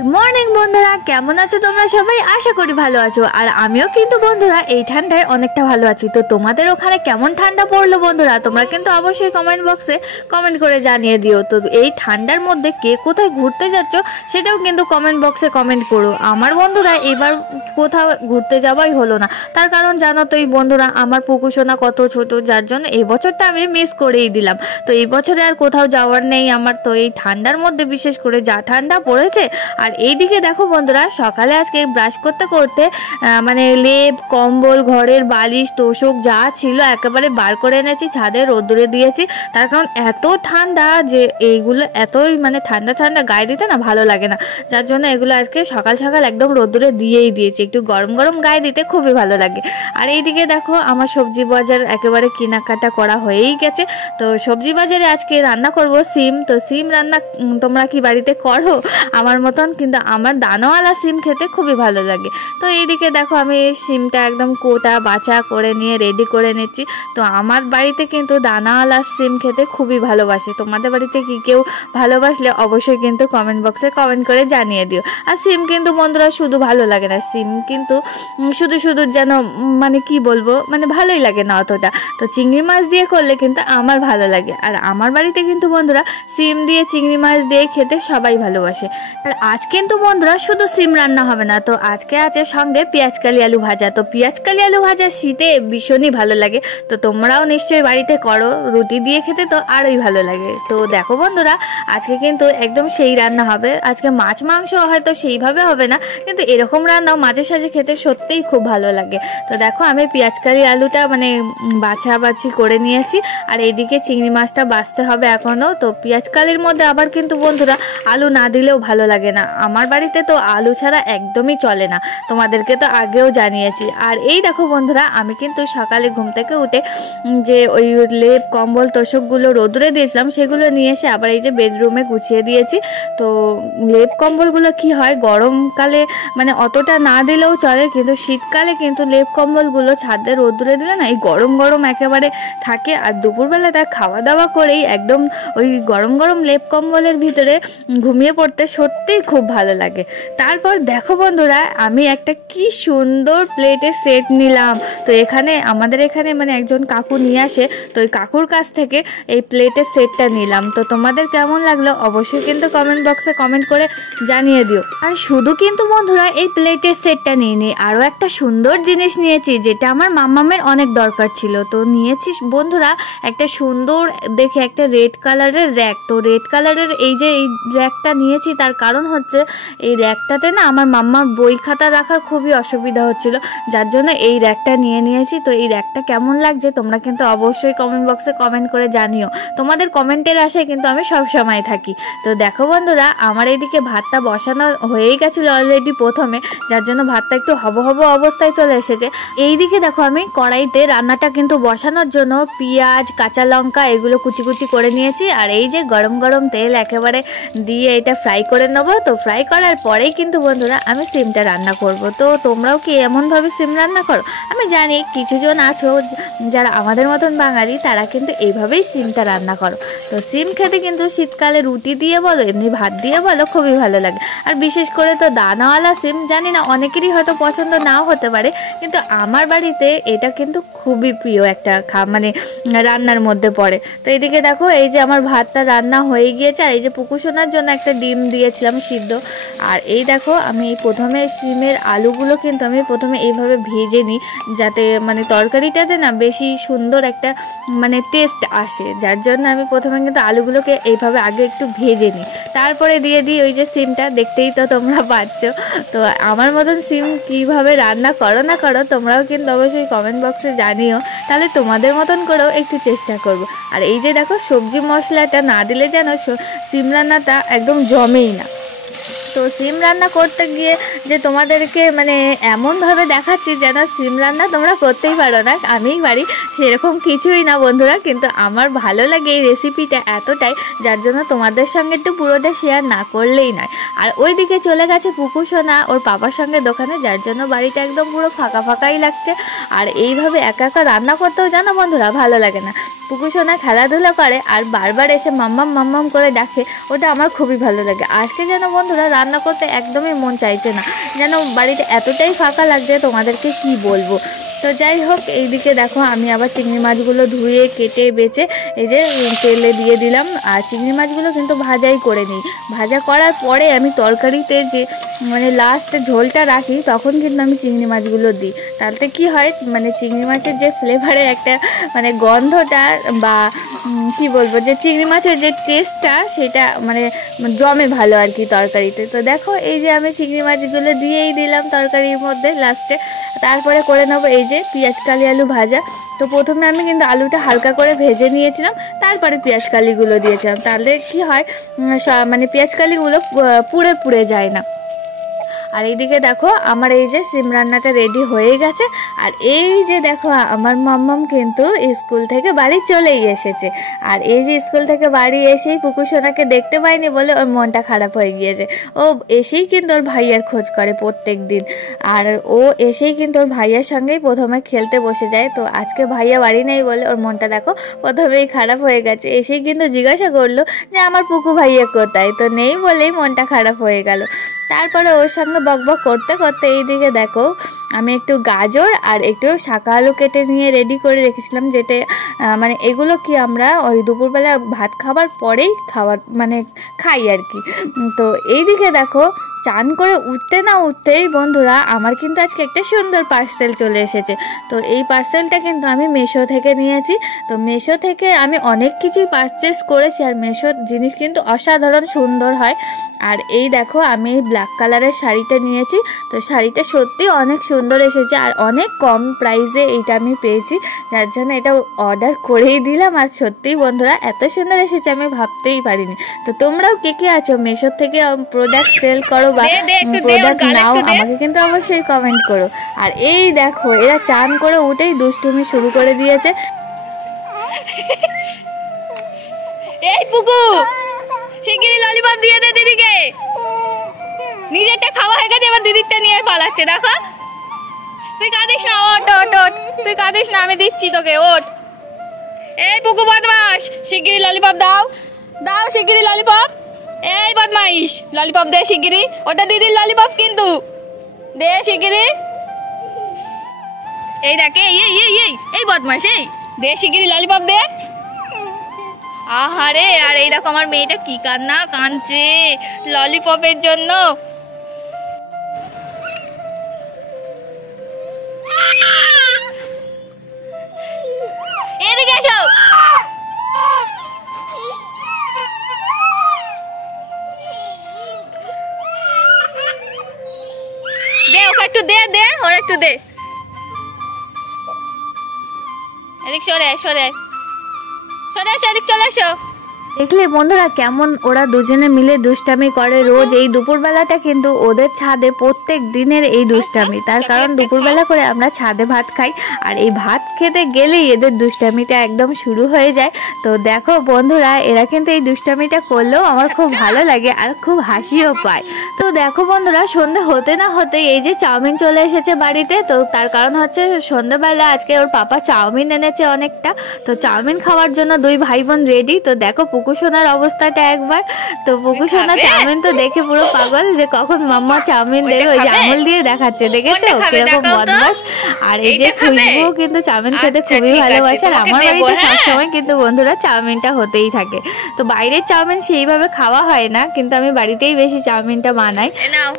Morning বন্ধুরা, কেমন আছো তোমরা সবাই? আশা করি ভালো আছো। আর আমিও কিন্তু বন্ধুরা এই ঠান্ডায় অনেকটা ভালো আছি। তো তোমাদের ওখানে কেমন ঠান্ডা পড়লো বন্ধুরা, তোমরা কিন্তু অবশ্যই কমেন্ট বক্সে কমেন্ট করে জানিয়ে দিও। তো এই ঠান্ডার মধ্যে কে কোথায় ঘুরতে যাচ্ছ সেটাও কিন্তু কমেন্ট বক্সে কমেন্ট করো। আমার বন্ধুরা এবার কোথাও ঘুরতে যাওয়াই হলো না, তার কারণ জানো তো এই বন্ধুরা আমার পুকুসোনা কত ছোট, যার জন্য এই বছরটা আমি মিস করেই দিলাম। তো এই বছরে আর কোথাও যাওয়ার নেই আমার। তো এই ঠান্ডার মধ্যে বিশেষ করে যা ঠান্ডা পড়েছে। আর এইদিকে দেখো বন্ধুরা, সকালে আজকে ব্রাশ করতে করতে মানে লেপ কম্বল ঘরের বালিশ তোষক যা ছিল একেবারে বার করে এনেছি, ছাদে রোদ্দুরে দিয়েছি। তার কারণ এত ঠান্ডা যে এইগুলো এতই মানে ঠান্ডা ঠান্ডা গায়ে দিতে না ভালো লাগে না, যার জন্য এগুলো আজকে সকাল সকাল একদম রোদ্দুরে দিয়েই দিয়েছি। একটু গরম গরম গায়ে দিতে খুবই ভালো লাগে। আর এইদিকে দেখো আমার সবজি বাজার একেবারে কেনাকাটা করা হয়েই গেছে। তো সবজি বাজারে আজকে রান্না করব সিম। তো সিম রান্না তোমরা কি বাড়িতে করো আমার মতন? কিন্তু আমার দানাওয়ালা সিম খেতে খুবই ভালো লাগে। তো এইদিকে দেখো আমি সিমটা একদম কোটা বাছা করে নিয়ে রেডি করে নিচ্ছি। তো আমার বাড়িতে কিন্তু দানাওয়ালা সিম খেতে খুবই ভালোবাসে। তোমাদের বাড়িতে কি কেউ ভালোবাসলে অবশ্যই কিন্তু কমেন্ট বক্সে কমেন্ট করে জানিয়ে দিও। আর সিম কিন্তু বন্ধুরা শুধু ভালো লাগে না, সিম কিন্তু শুধু শুধু যেন মানে কি বলবো মানে ভালোই লাগে না অতটা। তো চিংড়ি মাছ দিয়ে করলে কিন্তু আমার ভালো লাগে। আর আমার বাড়িতে কিন্তু বন্ধুরা সিম দিয়ে চিংড়ি মাছ দিয়ে খেতে সবাই ভালোবাসে। আর আজ কিন্তু বন্ধুরা শুধু সিম রান্না হবে না, তো আজকে আছে সঙ্গে পেঁয়াজকালি আলু ভাজা। তো পেঁয়াজকালি আলু ভাজা শীতে ভীষণই ভালো লাগে। তো তোমরাও নিশ্চয়ই বাড়িতে করো, রুটি দিয়ে খেতে তো আরোই ভালো লাগে। তো দেখো বন্ধুরা আজকে কিন্তু একদম সেই রান্না হবে। আজকে মাছ মাংস হয়তো সেইভাবে হবে না, কিন্তু এরকম রান্নাও মাঝে সাঝে খেতে সত্যিই খুব ভালো লাগে। তো দেখো আমি পেঁয়াজকালি আলুটা মানে বাছাবাছি করে নিয়েছি। আর এইদিকে চিংড়ি মাছটা বাছতে হবে এখনও। তো পেঁয়াজকালির মধ্যে আবার কিন্তু বন্ধুরা আলু না দিলেও ভালো লাগে না। আমার বাড়িতে তো আলু ছাড়া একদমই চলে না, তোমাদেরকে তো আগেও জানিয়েছি। আর এই দেখো বন্ধুরা আমি কিন্তু সকালে ঘুম থেকে উঠে যে ওই লেপ কম্বল তোষকগুলো রোদুরে দিয়েছিলাম সেগুলো নিয়ে এসে আবার এই যে বেডরুমে গুছিয়ে দিয়েছি। তো লেপ কম্বলগুলো কি হয় গরমকালে মানে অতটা না দিলেও চলে, কিন্তু শীতকালে কিন্তু লেপ কম্বলগুলো ছাদে রোদুরে দিলে না এই গরম গরম একেবারে থাকে। আর দুপুরবেলা তা খাওয়া দাওয়া করেই একদম ওই গরম গরম লেপ কম্বলের ভিতরে ঘুমিয়ে পড়তে সত্যিই খুব ভালো লাগে। তারপর দেখো বন্ধুরা আমি একটা কি সুন্দর প্লেটের সেট নিলাম। তো এখানে আমাদের এখানে মানে একজন কাকু নিয়ে আসে, তো ওই কাকুর কাছ থেকে এই প্লেটের সেটটা নিলাম। তো তোমাদের কেমন লাগলো অবশ্যই কিন্তু কমেন্ট বক্সে কমেন্ট করে জানিয়ে দিও। আর শুধু কিন্তু বন্ধুরা এই প্লেটের সেটটা নিয়ে নিই, আরও একটা সুন্দর জিনিস নিয়েছি যেটা আমার মাম্মামের অনেক দরকার ছিল। তো নিয়েছি বন্ধুরা একটা সুন্দর দেখে একটা রেড কালারের র্যাক। তো রেড কালারের এই যে এই র্যাকটা নিয়েছি তার কারণ হচ্ছে এই র্যাকটাতে না আমার মাম্মার বই খাতা রাখার খুবই অসুবিধা হচ্ছিল, যার জন্য এই র্যাকটা নিয়েছি। তো এই র্যাকটা কেমন লাগছে তোমরা কিন্তু অবশ্যই কমেন্ট বক্সে কমেন্ট করে জানিও। তোমাদের কমেন্টের আশায় কিন্তু আমি সব সময় থাকি। তো দেখো বন্ধুরা আমার এইদিকে ভাতটা বসানো হয়েই গেছিলো অলরেডি প্রথমে, যার জন্য ভাতটা একটু হব অবস্থায় চলে এসেছে। এইদিকে দেখো আমি কড়াইতে রান্নাটা কিন্তু বসানোর জন্য পেঁয়াজ কাঁচা লঙ্কা এগুলো কুচি কুচি করে নিয়েছি। আর এই যে গরম গরম তেল একেবারে দিয়ে এটা ফ্রাই করে নেবো। তো ফ্রাই করার পরেই কিন্তু বন্ধুরা আমি সিমটা রান্না করব। তো তোমরাও কি এমনভাবে সিম রান্না করো? আমি জানি কিছুজন আছো যারা আমাদের মতন বাঙালি তারা কিন্তু এইভাবেই সিমটা রান্না করো। তো সিম খেতে কিন্তু শীতকালে রুটি দিয়ে বলো এমনি ভাত দিয়ে বলো খুবই ভালো লাগে। আর বিশেষ করে তো দানাওয়ালা সিম জানি না অনেকেরই হয়তো পছন্দ নাও হতে পারে, কিন্তু আমার বাড়িতে এটা কিন্তু খুবই প্রিয় একটা মানে রান্নার মধ্যে পড়ে। তো এদিকে দেখো এই যে আমার ভাতটা রান্না হয়ে গিয়েছে। আর এই যে পুকুসোনার জন্য একটা ডিম দিয়েছিলাম সিদ্ধ। আর এই দেখো আমি প্রথমে সিমের আলুগুলো কিন্তু আমি প্রথমে এইভাবে ভেজে নিই, যাতে মানে তরকারিটাতে না বেশি সুন্দর একটা মানে টেস্ট আসে, যার জন্য আমি প্রথমে কিন্তু আলুগুলোকে এইভাবে আগে একটু ভেজে নিই, তারপরে দিয়ে দিই ওই যে সিমটা। দেখতেই তো তোমরা পাচ্ছ। তো আমার মতন সিম কীভাবে রান্না করো না করো তোমরাও কিন্তু অবশ্যই কমেন্ট বক্সে জানিও, তাহলে তোমাদের মতন করেও একটু চেষ্টা করব। আর এই যে দেখো সবজি মশলাটা না দিলে যেন সিম রান্নাটা একদম জমেই না। তো সিম রান্না করতে গিয়ে যে তোমাদেরকে মানে এমনভাবে দেখাচ্ছি যেন সিম রান্না তোমরা করতেই পারো না, আমিই পারি, সেরকম কিছুই না বন্ধুরা। কিন্তু আমার ভালো লাগে এই রেসিপিটা এতটাই, যার জন্য তোমাদের সঙ্গে একটু পুরোটা শেয়ার না করলেই নয়। আর ওইদিকে চলে গেছে পুকু সোনা ওর পাপার সঙ্গে দোকানে, যার জন্য বাড়িটা একদম পুরো ফাঁকা ফাঁকাই লাগছে। আর এইভাবে একা একা রান্না করতেও জানো বন্ধুরা ভালো লাগে না। পুকু সোনা খেলাধুলা করে আর বারবার এসে মাম্মাম মাম্মাম করে ডাকে, ওটা আমার খুবই ভালো লাগে। আজকে যেন বন্ধুরা রান্না করতে একদমই মন চাইছে না, যেন বাড়িতে এতটাই ফাঁকা লাগছে তোমাদেরকে কি বলবো। তো যাই হোক, এইদিকে দেখো আমি আবার চিংড়ি মাছগুলো ধুয়ে কেটে বেছে এই যে তেলে দিয়ে দিলাম। আর চিংড়ি মাছগুলো কিন্তু ভাজাই করে নিই, ভাজা করার পরে আমি তরকারিতে যে মানে লাস্টে ঝোলটা রাখি তখন কিন্তু আমি চিংড়ি মাছগুলো দিই। তাতে কি হয় মানে চিংড়ি মাছের যে ফ্লেভারের একটা মানে গন্ধটা বা কি বলবো যে চিংড়ি মাছের যে টেস্টটা সেটা মানে জমে ভালো আর কি তরকারিতে। তো দেখো এই যে আমি চিংড়ি মাছগুলো দিয়েই দিলাম তরকারির মধ্যে লাস্টে। তারপরে করে নেবো এই যে পেঁয়াজ কালি আলু ভাজা। তো প্রথমে আমি কিন্তু আলুটা হালকা করে ভেজে নিয়েছিলাম, তারপরে পেঁয়াজ কালিগুলো দিয়েছিলাম। তাহলে কি হয় মানে পেঁয়াজ কালিগুলো পুড়ে পুড়ে যায় না। আর এইদিকে দেখো আমার এই যে সিম রান্নাটা রেডি হয়ে গেছে। আর এই যে দেখো আমার মাম্মাম কিন্তু স্কুল থেকে বাড়ি চলেই এসেছে। আর এই যে স্কুল থেকে বাড়ি এসেই পুকু সোনাকে দেখতে পাইনি বলে ওর মনটা খারাপ হয়ে গিয়েছে। ও এসেই কিন্তু ওর ভাইয়ার খোঁজ করে প্রত্যেক দিন। আর ও এসেই কিন্তু ওর ভাইয়ার সঙ্গেই প্রথমে খেলতে বসে যায়। তো আজকে ভাইয়া বাড়ি নেই বলে ওর মনটা দেখো প্রথমেই খারাপ হয়ে গেছে। এসেই কিন্তু জিজ্ঞাসা করলো যে আমার পুকু ভাইয়া কোথায়, তো নেই বলেই মনটা খারাপ হয়ে গেল। তারপরে ওর সঙ্গে বকবক করতে করতে এইদিকে দেখো আমি একটু গাজর আর একটু শাকা আলু কেটে নিয়ে রেডি করে রেখেছিলাম, যেটা মানে এগুলো কি আমরা ওই দুপুরবেলা ভাত খাবার পরেই মানে খাই আর কি। তো এইদিকে দেখো চান করে উঠতে না উঠতেই বন্ধুরা আমার কিন্তু আজকে একটা সুন্দর পার্সেল চলে এসেছে। তো এই পার্সেলটা কিন্তু আমি মিশো থেকে নিয়েছি। তো মিশো থেকে আমি অনেক কিছুই পারচেস করেছি, আর মিশোর জিনিস কিন্তু অসাধারণ সুন্দর হয়। আর এই দেখো আমি ব্ল্যাক কালারের শাড়িটা নিয়েছি। তো শাড়িটা সত্যি অনেক সুন্দর এসেছে আর অনেক কম প্রাইসে এইটা আমি পেয়েছি, যার জন্য এটা অর্ডার করেই দিলাম। আর সত্যিই বন্ধুরা এত সুন্দর এসেছে আমি ভাবতেই পারিনি। তো তোমরাও কে কে আছো মিশো থেকে প্রোডাক্ট সেল করো বা প্রোডাক্ট নাও, আমাকে কিন্তু অবশ্যই কমেন্ট করো। আর এই দেখো এরা চান করে উঠেই দুষ্টুমি শুরু করে দিয়েছে। এই পুকু শিগগিরই ললিপপ দিয়ে দে দিদিকে, নিজেরটা খাওয়া হয়ে গেছে এবার দিদিরটা নিয়ে পালাচ্ছে। দেখো তুই কাঁদিস না, ওট ওট ওট, তুই কাঁদিস না, আমি দিচ্ছি তোকে, ওট। এই পুকু বদমাস শিগগিরই ললিপপ দাও, দাও শিগগিরই ললিপপ। এই বদমাইশ ললিপপ দে শিগগিরই, ওটা দিদির ললিপপ কিন্তু, দে শিগগিরই। এই দেখ এই এই এই এই এই বদমাইশ, এই দে শিগগিরই ললিপপ দে। আহারে আর এই দেখো আমার মেয়েটা কি কান্না কাঁদছে ললিপপের জন্য। এদিকে এসো, দে ওকে একটু দে, দে ওরা একটু দে। এদিক সরে সরে সরে এদিক চলে এসো। দেখলে বন্ধুরা কেমন ওরা দুজনে মিলে দুষ্টামি করে রোজ। এই দুপুরবেলাটা কিন্তু ওদের ছাদে প্রত্যেক দিনের এই দুষ্টামি, তার কারণ দুপুরবেলা করে আমরা ছাদে ভাত খাই আর এই ভাত খেতে গেলেই এদের দুষ্টামিটা একদম শুরু হয়ে যায়। তো দেখো বন্ধুরা এরা কিন্তু এই দুষ্টামিটা করলেও আমার খুব ভালো লাগে আর খুব হাসিও পায়। তো দেখো বন্ধুরা সন্ধে হতে না হতে এই যে চাউমিন চলে এসেছে বাড়িতে। তো তার কারণ হচ্ছে সন্ধ্যেবেলা আজকে ওর পাপা চাউমিন এনেছে অনেকটা, তো চাউমিন খাওয়ার জন্য দুই ভাই বোন রেডি। তো দেখো পুকু সোনার অবস্থাটা একবার, তো পুকু সোনা চাউমিন তো দেখে পুরো পাগল যে কখন মাম্মা চাউমিন দেবে, ওই যে আঙুল দিয়ে দেখাচ্ছে, দেখেছো কিরকম বদমাস। আর এই যে খুশবু কিন্তু চাউমিন খেতে খুবই ভালোবাসে, আর আমার বাড়িতে সবসময় কিন্তু বন্ধুরা চাউমিনটা হতেই থাকে। তো বাইরের চাউমিন সেইভাবে খাওয়া হয় না, কিন্তু আমি বাড়িতেই বেশি চাউমিনটা বানাই।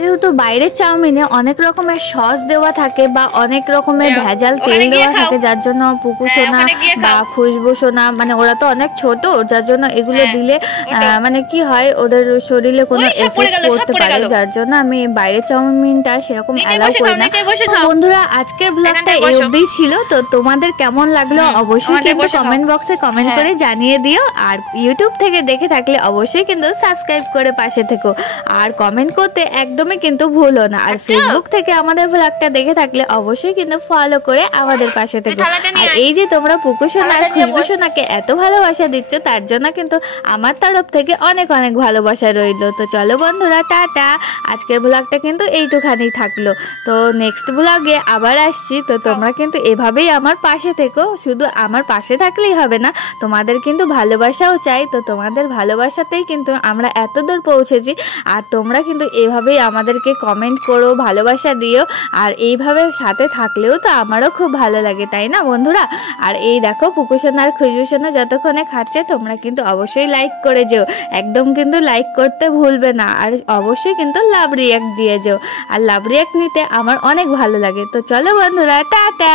যেহেতু বাইরের চাউমিনে অনেক রকমের সস দেওয়া থাকে বা অনেক রকমের ভেজাল তেল দেওয়া থাকে, যার জন্য পুকু সোনা বা খুশবু সোনা মানে ওরা তো অনেক ছোট, যার জন্য এগুলো দিলে মানে কি হয় ওদের শরীরে কোনো এফেক্ট করতে পারে, যার জন্য আমি বাইরের চাউমিনটা সেরকম অ্যালাউ করি না। বন্ধুরা আজকের ব্লগটা এই অবধি ছিল, তো তোমাদের কেমন লাগলো অবশ্যই কিন্তু কমেন্ট বক্সে কমেন্ট করে জানিয়ে দিও। আর ইউটিউব থেকে দেখে থাকলে অবশ্যই কিন্তু সাবস্ক্রাইব করে পাশে থেকো, আর কমেন্ট করতে একদমই কিন্তু ভুলো না। আর ফেসবুক থেকে আমাদের ব্লগটা দেখে থাকলে অবশ্যই কিন্তু ফলো করে আমাদের পাশে থেকো। আর এই যে তোমরা পুকু সোনা আর খুশবু সোনাকে এত ভালোবাসা দিচ্ছ, তার জন্য কিন্তু আমার তরফ থেকে অনেক অনেক ভালোবাসা রইল। তো চলো বন্ধুরা, টাটা। আজকের ব্লগটা কিন্তু এইটুখানি থাকলো, তো নেক্সট ব্লগে আবার আসছি। তো তোমরা কিন্তু এভাবেই আমার পাশে থেকো, শুধু আমার পাশে থাকলেই হবে না, তোমাদের কিন্তু ভালোবাসাও চাই। তো তোমাদের ভালোবাসাতেই কিন্তু আমরা এত দূর পৌঁছেছি, আর তোমরা কিন্তু এভাবেই আমাদেরকে কমেন্ট করো, ভালোবাসা দিও, আর এইভাবে সাথে থাকলেও তো আমারও খুব ভালো লাগে, তাই না বন্ধুরা? আর এই দেখো পুকু সোনা আর খুশবু সোনা যতক্ষণে খাচ্ছে, তোমরা কিন্তু অবশ্যই লাইক করে যেও, একদম কিন্তু লাইক করতে ভুলবে না। আর অবশ্যই কিন্তু লাভ রিয়াক্ট দিয়ে যেও, আর লাভ রিয়াক্ট নিতে আমার অনেক ভালো লাগে। তো চলো বন্ধুরা, টাটা।